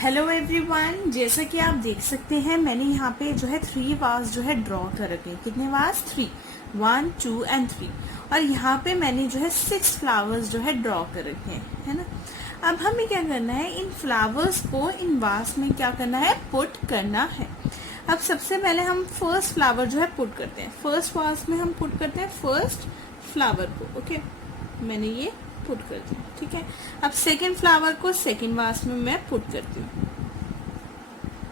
Hello everyone, जैसा कि आप देख सकते हैं मैंने यहाँ पे जो है 3 वास जो है ड्रॉ कर रखे हैं। कितने वास? 3, 1, 2 एंड 3। और यहाँ पे मैंने जो है 6 फ्लावर्स जो है ड्रॉ कर रखे हैं, है ना। अब हमें क्या करना है, इन फ्लावर्स को इन वास में क्या करना है, पुट करना है। अब सबसे पहले हम फर्स्ट फ्लावर जो है पुट करते हैं। फर्स्ट वास में हम पुट करते हैं फर्स्ट फ्लावर को। ओके, मैंने ये पुट कर दिया, ठीक है। अब सेकेंड फ्लावर को सेकेंड वास में मैं पुट करती हूँ,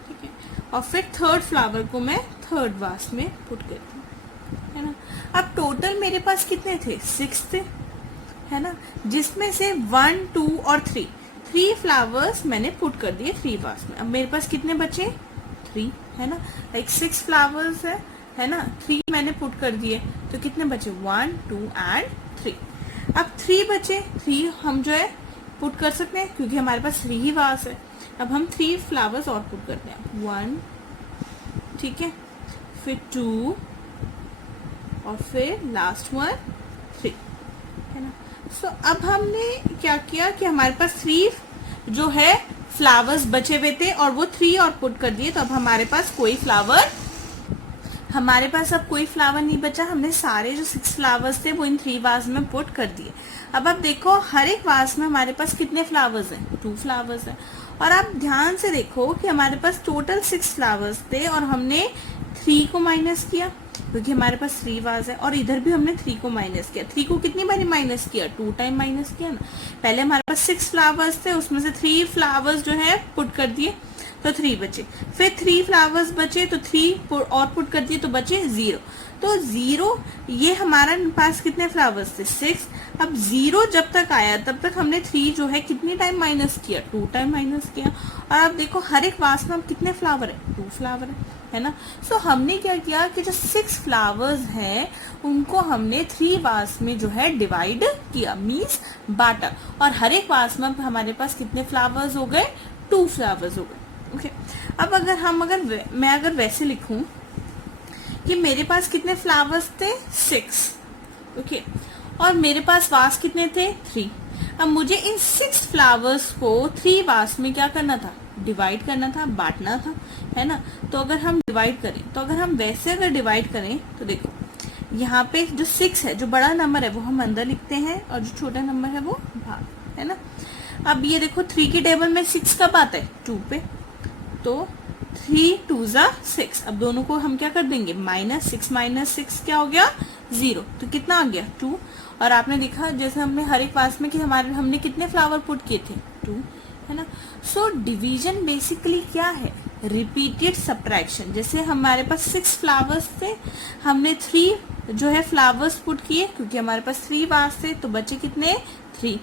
ठीक है। और फिर थर्ड फ्लावर को मैं थर्ड वास में पुट करती हूँ, है ना। अब टोटल मेरे पास कितने थे? 6 थे, है ना, जिसमें से 1, 2 और 3 फ्लावर्स मैंने पुट कर दिए 3 वास में। अब मेरे पास कितने बचे? 3, है ना। लाइक 6 फ्लावर्स है ना, 3 मैंने पुट कर दिए, तो कितने बचे? 1, 2 एंड 3। अब 3 बचे, 3 हम जो है पुट कर सकते हैं क्योंकि हमारे पास 3 ही वास है। अब हम 3 फ्लावर्स और पुट करते हैं, 1, ठीक है, फिर 2 और फिर लास्ट वन 3, है ना। सो अब हमने क्या किया कि हमारे पास 3 जो है फ्लावर्स बचे हुए थे और वो 3 और पुट कर दिए, तो अब हमारे पास अब कोई फ्लावर नहीं बचा। हमने सारे जो 6 फ्लावर्स थे वो इन 3 वास में पुट कर दिए। अब आप देखो हर एक वास में हमारे पास कितने फ्लावर्स हैं? 2 फ्लावर्स हैं। और आप ध्यान से देखो कि हमारे पास टोटल 6 फ्लावर्स थे और हमने 3 को माइनस किया क्योंकि हमारे पास 3 वास है, और इधर भी हमने 3 को माइनस किया। 3 को कितनी बार माइनस किया? 2 टाइम माइनस किया ना। पहले हमारे पास 6 फ्लावर्स थे, उसमें से 3 फ्लावर्स जो है पुट कर दिए तो 3 बचे। फिर 3 फ्लावर्स बचे तो 3 और पुट कर दिए तो बचे 0। तो 0, ये हमारा पास कितने फ्लावर्स थे? 6। अब 0 जब तक आया तब तक हमने 3 जो है कितनी टाइम माइनस किया? 2 टाइम माइनस किया। और अब देखो हर एक वास में अब कितने फ्लावर है? 2 फ्लावर है ना। सो हमने क्या किया कि जो 6 फ्लावर्स हैं उनको हमने 3 वास में जो है डिवाइड किया, मीन्स बांटा। और हर एक वास में हमारे पास कितने फ्लावर्स हो गए? 2 फ्लावर्स हो गए। ओके, अब मैं अगर वैसे लिखूं कि मेरे पास कितने फ्लावर्स थे? 6। ओके, और मेरे पास वास कितने थे? 3। अब मुझे इन 6 फ्लावर्स को 3 वास में क्या करना था? डिवाइड करना था, बांटना था, है ना। तो अगर हम डिवाइड करें, तो अगर हम वैसे अगर डिवाइड करें तो देखो यहाँ पे जो 6 है, जो बड़ा नंबर है वो हम अंदर लिखते हैं और जो छोटा नंबर है वो बाहर, है ना। अब ये देखो 3 की टेबल में 6 कब आता है? 2 पे, तो 3 2 6। अब दोनों को हम क्या कर देंगे? -6 -6 क्या हो गया? 0। तो कितना आ गया? 2। और आपने देखा जैसे हमने हर एक वास में कि हमने कितने फ्लावर पुट किए थे? 2, है ना। सो डिवीजन बेसिकली क्या है? Repeated subtraction. जैसे हमारे पास 6 फ्लावर्स थे, हमने 3 जो है फ्लावर्स पुट किए क्योंकि हमारे पास 3 वास थे, तो बचे कितने? 3,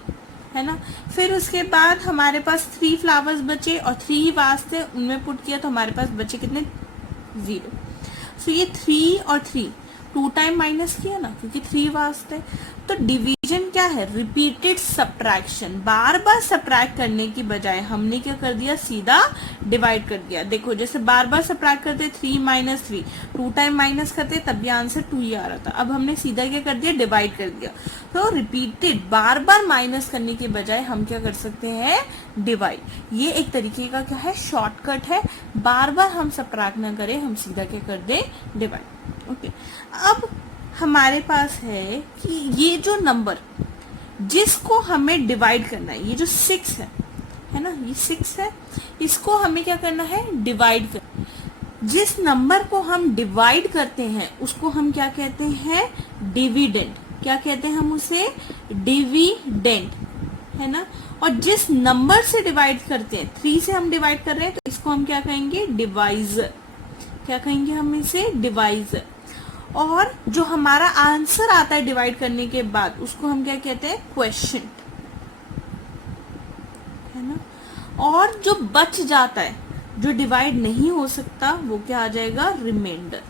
है ना। फिर उसके बाद हमारे पास 3 फ्लावर्स बचे और 3 वास थे, उनमें पुट किया तो हमारे पास बचे कितने? 0। सो ये 3 और 3 2 टाइम माइनस किया ना क्योंकि 3 वास थे। तो डिवीजन क्या है? Repeated subtraction. बार बार सब्ट्रैक्ट करने की बजाय हमने क्या कर दिया? सीधा डिवाइड कर दिया। देखो जैसे बार बार सब्ट्रैक्ट करते 3 - 3, 2 टाइम माइनस करते तब भी आंसर 2 ही आ रहा था। अब हमने सीधा क्या कर दिया? डिवाइड कर दिया। तो रिपीटेड बार बार माइनस करने के बजाय हम क्या कर सकते हैं? डिवाइड। ये एक तरीके का क्या है? शॉर्टकट है। बार बार हम सब्ट्रैक्ट ना करें, हम सीधा क्या कर दें? डिवाइड। ओके, अब हमारे पास है कि ये जो नंबर जिसको हमें डिवाइड करना है, ये जो 6 है ना, ये 6 है, इसको हमें क्या करना है? डिवाइड कर। जिस नंबर को हम डिवाइड करते हैं उसको हम क्या कहते हैं? डिविडेंड। क्या कहते हैं हम उसे? डिविडेंड, है ना। और जिस नंबर से डिवाइड करते हैं, 3 से हम डिवाइड कर रहे हैं, तो इसको हम क्या कहेंगे? डिवाइजर। क्या कहेंगे हम इसे? डिवाइजर। और जो हमारा आंसर आता है डिवाइड करने के बाद उसको हम क्या कहते हैं? क्वेश्चन, है ना। और जो बच जाता है, जो डिवाइड नहीं हो सकता, वो क्या आ जाएगा? रिमाइंडर।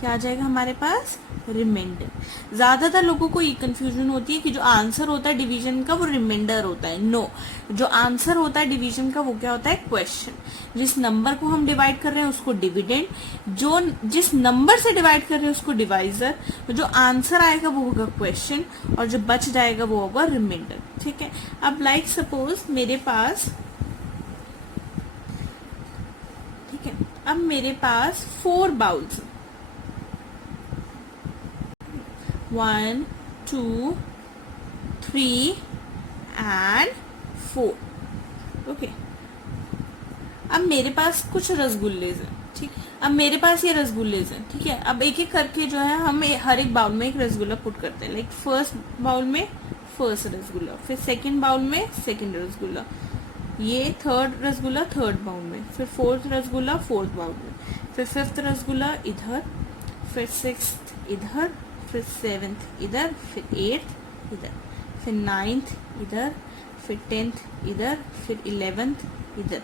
क्या आ जाएगा हमारे पास? रिमाइंडर। ज्यादातर लोगों को ये कंफ्यूजन होती है कि जो आंसर होता है डिवीजन का वो रिमाइंडर होता है। नो, जो आंसर होता है डिवीजन का वो क्या होता है? क्वेश्चन। जिस नंबर को हम डिवाइड कर रहे हैं उसको डिविडेंड, जो जिस नंबर से डिवाइड कर रहे हैं उसको डिवाइजर, जो आंसर आएगा वो होगा क्वेश्चन, और जो बच जाएगा वो होगा रिमाइंडर। ठीक है। अब लाइक सपोज मेरे पास अब मेरे पास 4 बाउल्स, 1 2 3 एंड 4। ओके, अब मेरे पास कुछ रसगुल्ले हैं, ठीक। अब मेरे पास ये रसगुल्ले हैं, ठीक है। अब एक एक करके जो है हम हर एक बाउल में एक रसगुल्ला पुट करते हैं। लाइक फर्स्ट बाउल में फर्स्ट रसगुल्ला, फिर सेकंड बाउल में सेकंड रसगुल्ला, ये थर्ड रसगुल्ला थर्ड बाउल में, फिर फोर्थ रसगुल्ला फोर्थ बाउल में, फिर फिफ्थ रसगुल्ला इधर, फिर सिक्स्थ इधर, फिर सेवेंथ इधर, फिर एट्थ इधर, फिर नाइन्थ इधर, फिर 10th इधर, फिर 11th इधर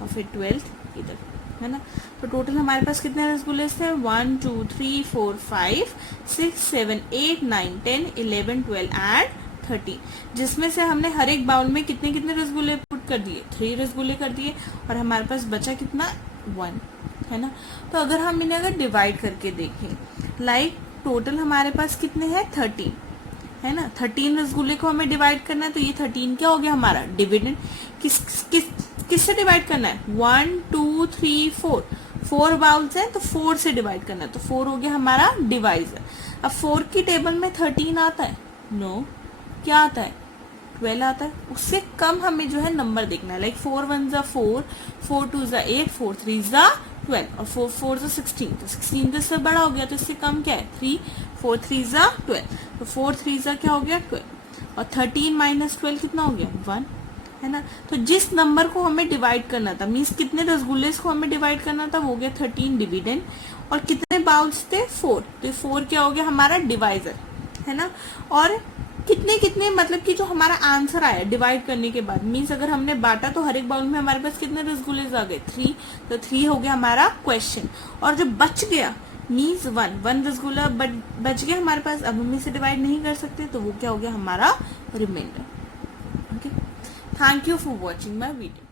और फिर 12th इधर, है ना। तो टोटल हमारे पास कितने रसगुल्ले थे? 1 2 3 4 5 6 7 8 9 10 11 12 एंड 13, जिसमें से हमने हर एक बाउल में कितने कितने रसगुल्ले पुट कर दिए? 3 रसगुल्ले कर दिए और हमारे पास बचा कितना? 1, है ना। तो अगर हम इन्हें अगर डिवाइड करके देखें, लाइक टोटल हमारे पास कितने हैं? 13, है ना। 13 रसगुल्ले को हमें डिवाइड करना है, तो ये 13 क्या हो गया हमारा? डिविडेंड। किससे डिवाइड करना है? 1 2 3 4 बाउल्स हैं तो 4 से डिवाइड करना है, तो 4 हो गया हमारा डिवाइजर। अब 4 की टेबल में 13 आता है? नो, क्या आता है? 12 आता है। उससे कम हमें जो है नंबर देखना है। लाइक 4 1 जा 4, 4 2 जा 8, 4 3 जा 12 और 4 4 जा 16, तो 16 तो इससे बड़ा हो गया, तो इससे कम क्या है? 3, 4 3 जा 12, तो 4 3 जा क्या हो गया? 12 और 13 माइनस 12 कितना हो गया? 1, है ना। तो जिस नंबर को हमें डिवाइड करना था, मीन्स कितने रसगुल्ले को हमें डिवाइड करना था, वो गया 13 डिविडेंड। और कितने बाउल्स थे? 4, तो 4 क्या हो गया हमारा? डिवाइजर, है ना। और कितने कितने मतलब कि जो हमारा आंसर आया डिवाइड करने के बाद, मीन्स अगर हमने बांटा तो हर एक बाउल में हमारे पास कितने रसगुल्ले आ गए? 3, तो 3 हो गया हमारा क्वेश्चन। और जो बच गया मीन्स 1 रसगुल्ला बच गया हमारे पास, अब हम इसे डिवाइड नहीं कर सकते, तो वो क्या हो गया हमारा? Reminder. Okay, thank you for watching my video.